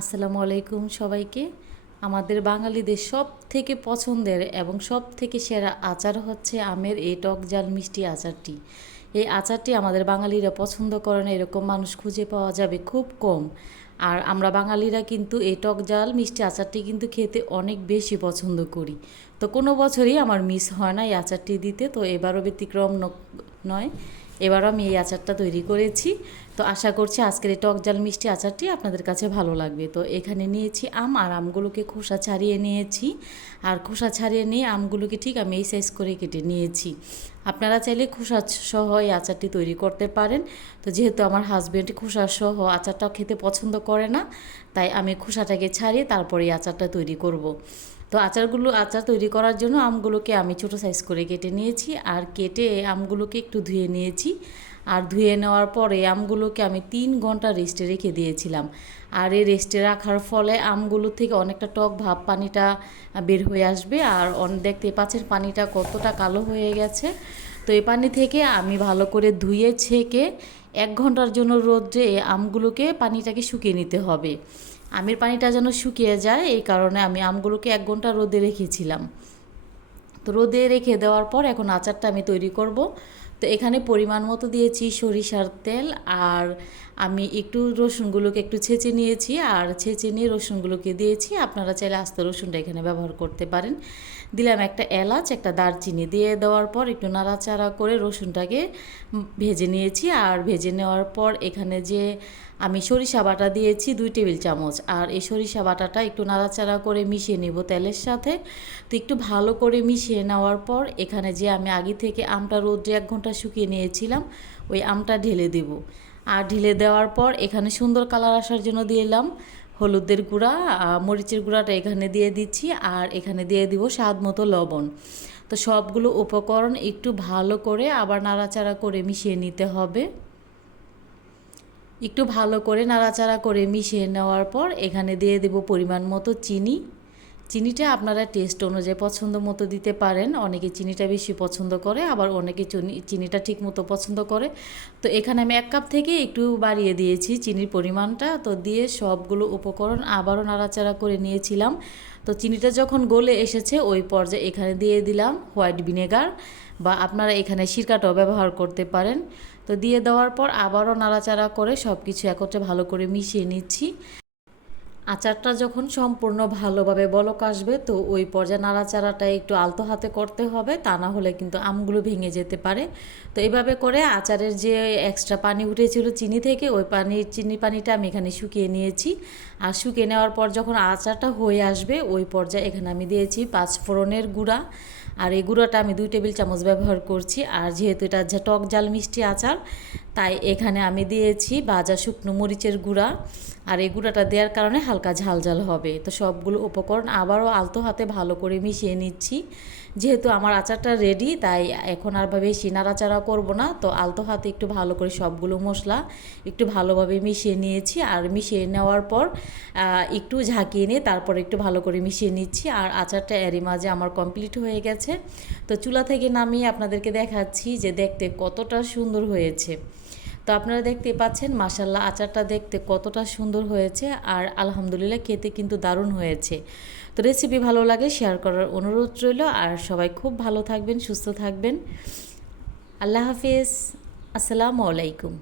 আসসালামু আলাইকুম সবাইকে। আমাদের বাঙালিদের সব থেকে পছন্দের এবং সব থেকে সেরা আচার হচ্ছে আমের এই টক জাল মিষ্টি আচারটি। এই আচারটি আমাদের বাঙালিরা পছন্দ করে না, এরকম মানুষ খুঁজে পাওয়া যাবে খুব কম। আর আমরা বাঙালিরা কিন্তু এই টক জাল মিষ্টি আচারটি কিন্তু খেতে অনেক বেশি পছন্দ করি। তো কোনো বছরই আমার মিস হয় না এই আচারটি দিতে, তো এবারও ব্যতিক্রম নয়। এবারও আমি এই আচারটা তৈরি করেছি। তো আশা করছি আজকের এই টক জাল মিষ্টি আচারটি আপনাদের কাছে ভালো লাগবে। তো এখানে নিয়েছি আম আর আমগুলোকে খোসা ছাড়িয়ে নিয়েছি। আর খোসা ছাড়িয়ে নিয়ে আমগুলোকে ঠিক আমি এই সাইজ করে কেটে নিয়েছি। আপনারা চাইলে খোসা সহ এই আচারটি তৈরি করতে পারেন। তো যেহেতু আমার হাজব্যান্ড খোসা সহ আচারটা খেতে পছন্দ করে না, তাই আমি খোসাটাকে ছাড়িয়ে তারপরে এই আচারটা তৈরি করব। তো আচারগুলো, আচার তৈরি করার জন্য আমগুলোকে আমি ছোট সাইজ করে কেটে নিয়েছি আর কেটে আমগুলোকে একটু ধুয়ে নিয়েছি। আর ধুয়ে নেওয়ার পরে আমগুলোকে আমি তিন ঘণ্টা রেস্টে রেখে দিয়েছিলাম। আর এই রেস্টে রাখার ফলে আমগুলো থেকে অনেকটা টক ভাব পানিটা বের হয়ে আসবে আর দেখতে পাচ্ছেন পানিটা কতটা কালো হয়ে গেছে। তো এই পানি থেকে আমি ভালো করে ধুয়ে ছেঁকে এক ঘণ্টার জন্য রোদে আমগুলোকে পানিটাকে শুকিয়ে নিতে হবে। আমের পানিটা যেন শুকিয়ে যায়, এই কারণে আমি আমগুলোকে এক ঘণ্টা রোদে রেখেছিলাম। তো রোদে রেখে দেওয়ার পর এখন আচারটা আমি তৈরি করব। তো এখানে পরিমাণ মতো দিয়েছি সরিষার তেল আর আমি একটু রসুনগুলোকে একটু ছেঁচে নিয়েছি আর ছেঁচে নিয়ে রসুনগুলোকে দিয়েছি। আপনারা চাইলে আস্ত রসুনটা এখানে ব্যবহার করতে পারেন। দিলাম একটা এলাচ, একটা দারচিনি দিয়ে দেওয়ার পর একটু নাড়াচাড়া করে রসুনটাকে ভেজে নিয়েছি আর ভেজে নেওয়ার পর এখানে যে আমি সরিষা বাটা দিয়েছি দুই টেবিল চামচ আর এই সরিষা বাটাটা একটু নাড়াচাড়া করে মিশিয়ে নিব তেলের সাথে। তো একটু ভালো করে মিশিয়ে নেওয়ার পর এখানে যে আমি আগে থেকে আমটা রোদ্রে এক ঘণ্টা শুকিয়ে নিয়েছিলাম, ওই আমটা ঢেলে দেব। আর ঢেলে দেওয়ার পর এখানে সুন্দর কালার আসার জন্য দিয়ে এলাম হলুদের গুঁড়া মরিচের গুঁড়াটা এখানে দিয়ে দিচ্ছি আর এখানে দিয়ে দিব স্বাদ মতো লবণ। তো সবগুলো উপকরণ একটু ভালো করে আবার নাড়াচাড়া করে মিশিয়ে নিতে হবে। একটু ভালো করে নাড়াচাড়া করে মিশিয়ে নেওয়ার পর এখানে দিয়ে দেব পরিমাণ মতো চিনি। চিনিটা আপনারা টেস্ট অনুযায়ী পছন্দ মতো দিতে পারেন। অনেকে চিনিটা বেশি পছন্দ করে, আবার অনেকে চিনি- চিনিটা ঠিক মতো পছন্দ করে। তো এখানে আমি এক কাপ থেকে একটু বাড়িয়ে দিয়েছি চিনির পরিমাণটা। তো দিয়ে সবগুলো উপকরণ আবারও নাড়াচাড়া করে নিয়েছিলাম। তো চিনিটা যখন গলে এসেছে, ওই পর্যায়ে এখানে দিয়ে দিলাম হোয়াইট ভিনেগার বা আপনারা এখানে সিরকাটাও ব্যবহার করতে পারেন। তো দিয়ে দেওয়ার পর আবারও নাড়াচাড়া করে সব কিছু একত্রে ভালো করে মিশিয়ে নিচ্ছি। আচারটা যখন সম্পূর্ণ ভালোভাবে বলক আসবে, তো ওই পর্যায়ে নাড়াচাড়াটা একটু আলতো হাতে করতে হবে, তা না হলে কিন্তু আমগুলো ভেঙে যেতে পারে। তো এইভাবে করে আচারের যে এক্সট্রা পানি উঠেছিল চিনি থেকে, ওই পানির চিনি পানিটা আমি এখানে শুকিয়ে নিয়েছি। আর শুকিয়ে নেওয়ার পর যখন আচারটা হয়ে আসবে, ওই পর্যায়ে এখানে আমি দিয়েছি পাঁচ ফোড়নের গুঁড়া। আর এই গুঁড়োটা আমি দুই টেবিল চামচ ব্যবহার করছি। আর যেহেতু এটা টক জাল মিষ্টি আচার তাই এখানে আমি দিয়েছি ভাজা শুকনো মরিচের গুঁড়া। আর এই গুঁড়াটা দেওয়ার কারণে হালকা ঝাল ঝাল হবে। তো সবগুলো উপকরণ আবারও আলতো হাতে ভালো করে মিশিয়ে নিচ্ছি। যেহেতু আমার আচারটা রেডি তাই এখন আর বেশি নাড়াচাড়া করব না। তো আলতো হাতে একটু ভালো করে সবগুলো মশলা একটু ভালোভাবে মিশিয়ে নিয়েছি। আর মিশিয়ে নেওয়ার পর একটু ঝাঁকিয়ে নিয়ে তারপর একটু ভালো করে মিশিয়ে নিচ্ছি। আর আচারটা এরই মাঝে আমার কমপ্লিট হয়ে গেছে। তো চুলা থেকে নামিয়ে আপনাদেরকে দেখাচ্ছি যে দেখতে কতটা সুন্দর হয়েছে। তো আপনারা দেখতে পাচ্ছেন মাসাল্লাহ আচারটা দেখতে কতটা সুন্দর হয়েছে আর আলহামদুলিল্লাহ খেতে কিন্তু দারুণ হয়েছে। তো রেসিপি ভালো লাগে শেয়ার করার অনুরোধ রইল। আর সবাই খুব ভালো থাকবেন, সুস্থ থাকবেন। আল্লাহ হাফিজ। আসসালামু আলাইকুম।